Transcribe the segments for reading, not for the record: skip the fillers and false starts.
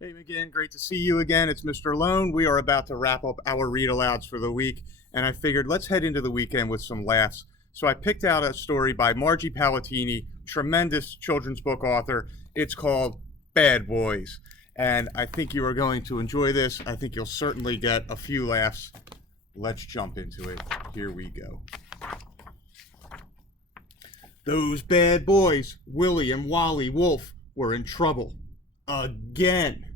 Hey again, great to see you again. It's Mr. Lohn. We are about to wrap up our read alouds for the week, and I figured let's head into the weekend with some laughs. So I picked out a story by Margie Palatini, tremendous children's book author. It's called Bad Boys, and I think you are going to enjoy this. I think you'll certainly get a few laughs. Let's jump into it. Here we go. Those bad boys, Willie and Wally Wolf, were in trouble. Again.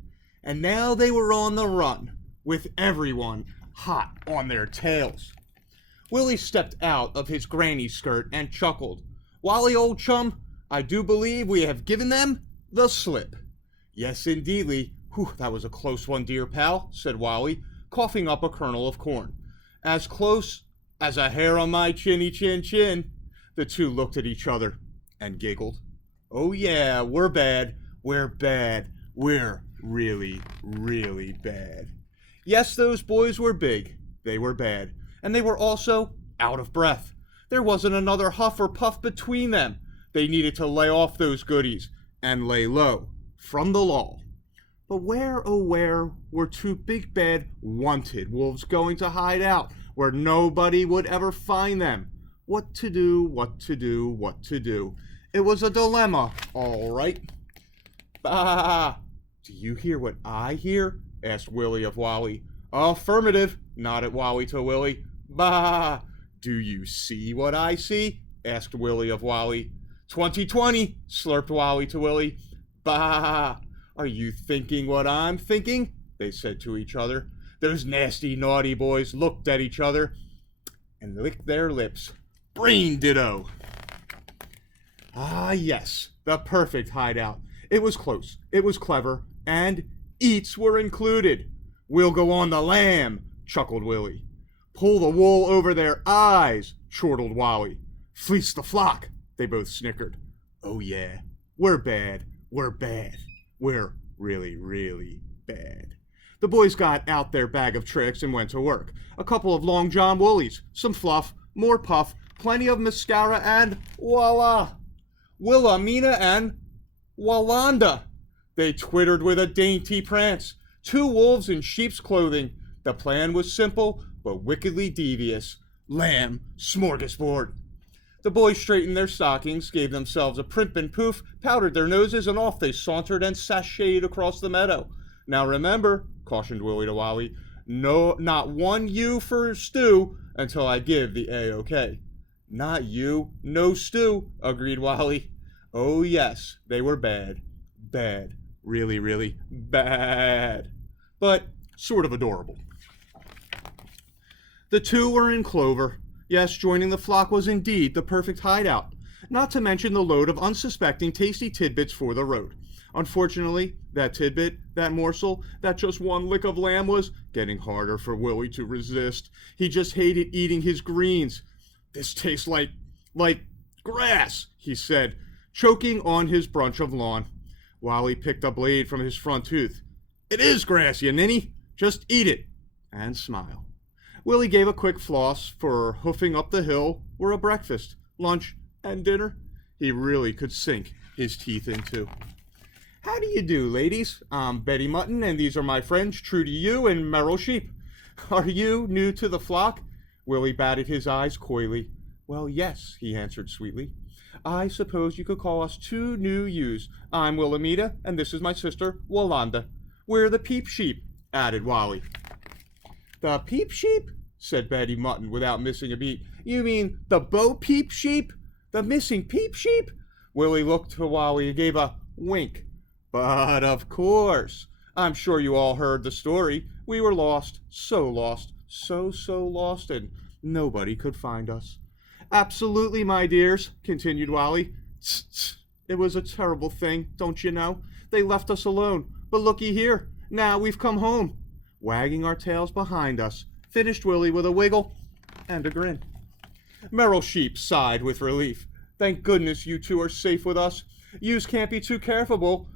And now they were on the run, with everyone hot on their tails. Willie stepped out of his granny skirt and chuckled. Wally, old chum, I do believe we have given them the slip. Yes, indeedly. Whew, that was a close one, dear pal, said Wally, coughing up a kernel of corn. As close as a hair on my chinny chin chin. The two looked at each other and giggled. Oh yeah, we're bad. We're bad. We're really, really bad. Yes, those boys were big. They were bad. And they were also out of breath. There wasn't another huff or puff between them. They needed to lay off those goodies and lay low from the law. But where, oh where, were two big bad wanted wolves going to hide out where nobody would ever find them? What to do, what to do, what to do. It was a dilemma, all right. Bah! Do you hear what I hear? Asked Willie of Wally. Affirmative, nodded Wally to Willie. Bah! Do you see what I see? Asked Willie of Wally. 2020, slurped Wally to Willie. Bah! Are you thinking what I'm thinking? They said to each other. Those nasty, naughty boys looked at each other and licked their lips. Brain ditto! Ah, yes, the perfect hideout. It was close, it was clever, and eats were included. We'll go on the lam, chuckled Willie. Pull the wool over their eyes, chortled Wally. Fleece the flock, they both snickered. Oh yeah, we're bad, we're bad, we're really, really bad. The boys got out their bag of tricks and went to work. A couple of long john woolies, some fluff, more puff, plenty of mascara, and voila! Wilhelmina and Walanda. They twittered with a dainty prance. Two wolves in sheep's clothing. The plan was simple, but wickedly devious. Lamb smorgasbord. The boys straightened their stockings, gave themselves a primp and poof, powdered their noses, and off they sauntered and sashayed across the meadow. Now remember, cautioned Willie to Wally, no, not one you for stew until I give the A-OK. Not you, no stew, agreed Wally. Oh yes, they were bad. Bad. Really, really bad. But sort of adorable. The two were in clover. Yes, joining the flock was indeed the perfect hideout. Not to mention the load of unsuspecting tasty tidbits for the road. Unfortunately, that tidbit, that morsel, that just one lick of lamb was getting harder for Willie to resist. He just hated eating his greens. This tastes like grass, he said, choking on his brunch of lawn. Wally picked a blade from his front tooth. It is grass, you ninny. Just eat it. And smile. Willie gave a quick floss, for hoofing up the hill were a breakfast, lunch, and dinner he really could sink his teeth into. How do you do, ladies? I'm Betty Mutton, and these are my friends, True to You and Merrill Sheep. Are you new to the flock? Willie batted his eyes coyly. Well, yes, he answered sweetly. I suppose you could call us two new ewes. I'm Wilhelmina, and this is my sister, Walanda. We're the Peep Sheep, added Wally. The Peep Sheep? Said Betty Mutton without missing a beat. You mean the Bo Peep Sheep? The missing Peep Sheep? Willie looked to Wally and gave a wink. But of course. I'm sure you all heard the story. We were lost, so lost, and nobody could find us. Absolutely, my dears, continued Wally. Tsk, tsk. It was a terrible thing, don't you know? They left us alone. But looky here, now we've come home. Wagging our tails behind us, finished Willie with a wiggle and a grin. Merrill Sheep sighed with relief. Thank goodness you two are safe with us. Yous can't be too careful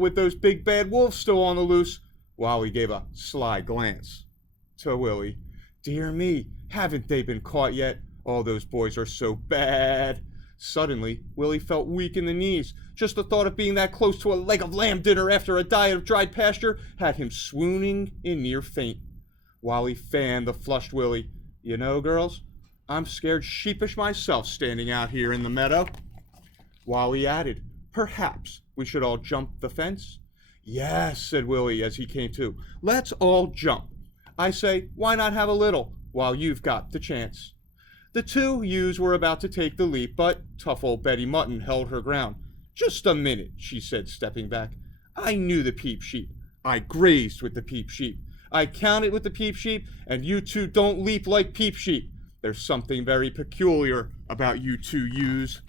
with those big bad wolves still on the loose. Wally gave a sly glance to Willie. Dear me, haven't they been caught yet? All those boys are so bad. Suddenly, Willie felt weak in the knees. Just the thought of being that close to a leg of lamb dinner after a diet of dried pasture had him swooning in near faint. Wally fanned the flushed Willie. You know, girls, I'm scared sheepish myself standing out here in the meadow. Wally added, perhaps we should all jump the fence? Yes, said Willie as he came to. Let's all jump. I say, why not have a little while you've got the chance? The two ewes were about to take the leap, but tough old Betty Mutton held her ground. Just a minute, she said, stepping back. I knew the peep sheep. I grazed with the peep sheep. I counted with the peep sheep, and you two don't leap like peep sheep. There's something very peculiar about you two ewes.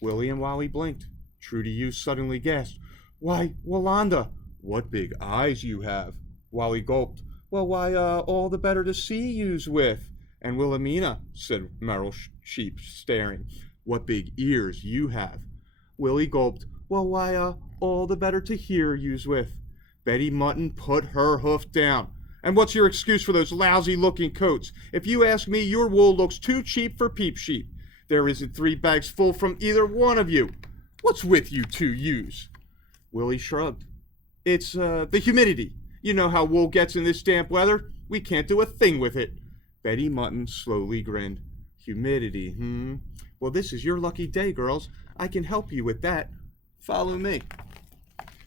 Willie and Wally blinked. Trudy Ewe suddenly gasped, Why, Walanda, what big eyes you have. Wally gulped. Well, why, all the better to see yous with. And Wilhelmina, said Merrill Sheep, staring, what big ears you have. Willie gulped. Well, why, all the better to hear yous with. Betty Mutton put her hoof down. And what's your excuse for those lousy-looking coats? If you ask me, your wool looks too cheap for peep sheep. There isn't 3 bags full from either one of you. What's with you two ewes? Willie shrugged. It's, the humidity. You know how wool gets in this damp weather. We can't do a thing with it. Betty Mutton slowly grinned. Humidity, Well, this is your lucky day, girls. I can help you with that. Follow me.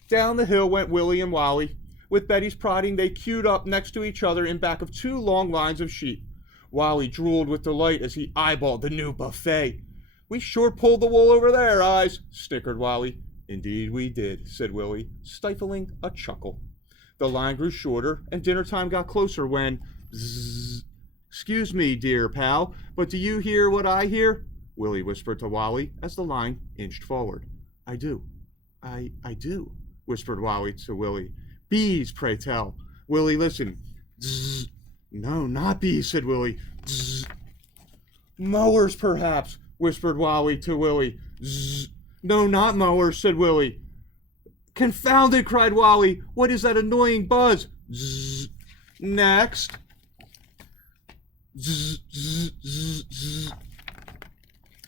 Down the hill went Willie and Wally. With Betty's prodding, they queued up next to each other in back of 2 long lines of sheep. Wally drooled with delight as he eyeballed the new buffet. We sure pulled the wool over their eyes, snickered Wally. Indeed we did, said Willie, stifling a chuckle. The line grew shorter, and dinner time got closer when... Bzzz. Excuse me, dear pal, but do you hear what I hear? Willie whispered to Wally as the line inched forward. I do. I do, whispered Wally to Willie. Bees, pray tell. Willie, listen. Zzz. No, not bees, said Willie. Zzz. Mowers, perhaps, whispered Wally to Willie. Zzz. No, not mowers, said Willie. Confound it, cried Wally. What is that annoying buzz? Zzz. Next. Zzz, zzz, zzz, zzz.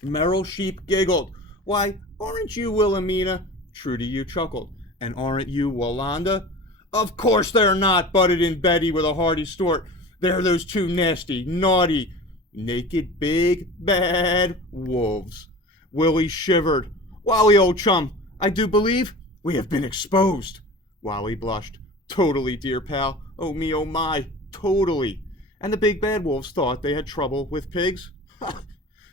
Merrill Sheep giggled. Why, aren't you Wilhelmina? Trudy Ewe chuckled. And aren't you Walanda? Of course they're not, butted in Betty with a hearty snort. They're those 2 nasty, naughty, naked, big, bad wolves. Willie shivered. Wally, old chum, I do believe we have been exposed. Wally blushed. Totally, dear pal. Oh me, oh my, totally. And the big bad wolves thought they had trouble with pigs.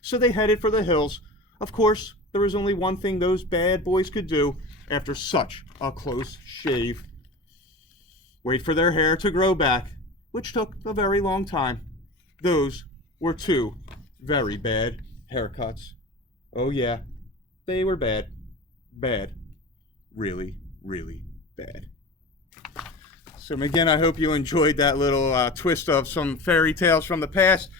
So they headed for the hills. Of course, there was only one thing those bad boys could do after such a close shave. Wait for their hair to grow back, which took a very long time. Those were 2 very bad haircuts. Oh yeah, they were bad. Bad. Really, really bad. So again, I hope you enjoyed that little twist of some fairy tales from the past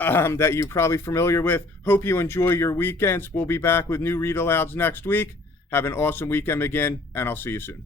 that you're probably familiar with. Hope you enjoy your weekends. We'll be back with new read-alouds next week. Have an awesome weekend again, and I'll see you soon.